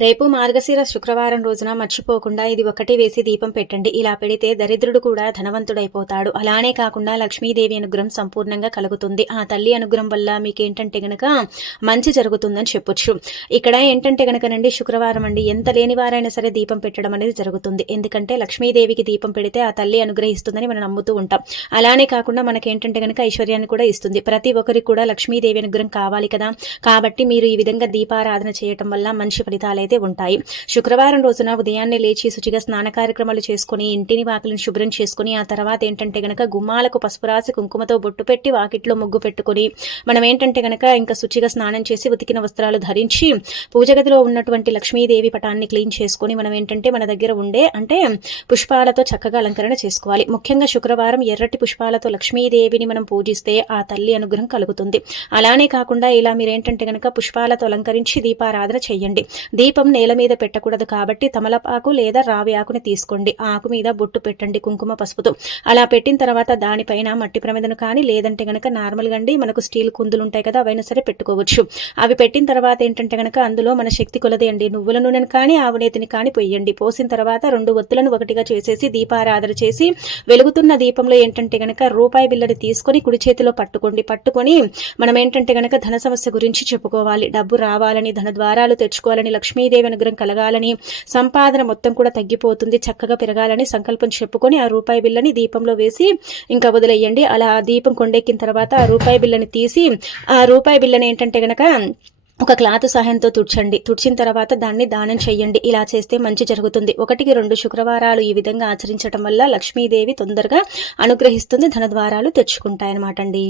రేపు మార్గశిర శుక్రవారం రోజున మర్చిపోకుండా ఇది ఒకటి వేసి దీపం పెట్టండి. ఇలా పెడితే దరిద్రుడు కూడా ధనవంతుడైపోతాడు. అలానే కాకుండా లక్ష్మీదేవి అనుగ్రహం సంపూర్ణంగా కలుగుతుంది. ఆ తల్లి అనుగ్రహం వల్ల మీకేంటంటే గనక మంచి జరుగుతుందని చెప్పొచ్చు. ఇక్కడ ఏంటంటే గనకనండి శుక్రవారం అండి ఎంత లేని వారైనా సరే దీపం పెట్టడం అనేది జరుగుతుంది. ఎందుకంటే లక్ష్మీదేవికి దీపం పెడితే ఆ తల్లి అనుగ్రహిస్తుందని మనం నమ్ముతూ ఉంటాం. అలానే కాకుండా మనకేంటంటే గనక ఐశ్వర్యాన్ని కూడా ఇస్తుంది. ప్రతి ఒక్కరికి కూడా లక్ష్మీదేవి అనుగ్రహం కావాలి కదా. కాబట్టి మీరు ఈ విధంగా దీపారాధన చేయటం వల్ల మంచి ఫలితాలు అయితే ఉంటాయి. శుక్రవారం రోజున ఉదయాన్నే లేచి శుచిగా స్నాన కార్యక్రమాలు చేసుకుని ఇంటిని వాకిలిని శుభ్రం చేసుకుని ఆ తర్వాత ఏంటంటే గనక గుమ్మాలకు పసుపు రాసి కుంకుమతో బొట్టు పెట్టి వాకిట్లో ముగ్గు పెట్టుకుని మనం ఏంటంటే గనక ఇంకా శుచిగా స్నానం చేసి ఉతికిన వస్త్రాలు ధరించి పూజ గదిలో ఉన్నటువంటి లక్ష్మీదేవి పటాన్ని క్లీన్ చేసుకుని మనం ఏంటంటే మన దగ్గర ఉండే అంటే పుష్పాలతో చక్కగా అలంకరణ చేసుకోవాలి. ముఖ్యంగా శుక్రవారం ఎర్రటి పుష్పాలతో లక్ష్మీదేవిని మనం పూజిస్తే ఆ తల్లి అనుగ్రహం కలుగుతుంది. అలానే కాకుండా ఇలా మీరేంటంటే గనక పుష్పాలతో అలంకరించి దీపారాధన చేయండి. దీపం నేల మీద పెట్టకూడదు కాబట్టి తమలపాకు లేదా రావి ఆకుని తీసుకోండి. ఆకు మీద బొట్టు పెట్టండి కుంకుమ పసుపుతో. అలా పెట్టిన తర్వాత దానిపైన మట్టి ప్రమిదను కానీ లేదంటే గనక నార్మల్గా అండి మనకు స్టీల్ కుందులు ఉంటాయి కదా అవైనా సరే పెట్టుకోవచ్చు. అవి పెట్టిన తర్వాత ఏంటంటే గనక అందులో మన శక్తి కొలది అండి నువ్వుల నూనెను కానీ ఆవునేతిని కానీ పొయ్యండి. పోసిన తర్వాత 2 ఒత్తులను ఒకటిగా చేసేసి దీపారాధన చేసి వెలుగుతున్న దీపంలో ఏంటంటే గనక రూపాయి బిల్లని తీసుకొని కుడి చేతిలో పట్టుకొని మనం ఏంటంటే గనక ధన సమస్య గురించి చెప్పుకోవాలి. డబ్బు రావాలని ధన ద్వారాలు తెచ్చుకోవాలని లక్ష్మీదేవి అనుగ్రహం కలగాలని సంపాదన మొత్తం కూడా తగ్గిపోతుంది చక్కగా పెరగాలని సంకల్పం చెప్పుకొని ఆ రూపాయి బిల్లని దీపంలో వేసి ఇంకా వదిలేయండి. అలా దీపం కొండెక్కిన తర్వాత ఆ రూపాయి బిల్లని తీసి ఆ రూపాయి బిల్లని ఏంటంటే గనక ఒక క్లాత్ సహాయంతో తుడ్చండి. తుడిచిన తర్వాత దాన్ని దానం చెయ్యండి. ఇలా చేస్తే మంచి జరుగుతుంది. 1-2 శుక్రవారాలు ఈ విధంగా ఆచరించడం వల్ల లక్ష్మీదేవి తొందరగా అనుగ్రహిస్తుంది. ధన ద్వారాలు తెచ్చుకుంటాయన్నమాట అండి.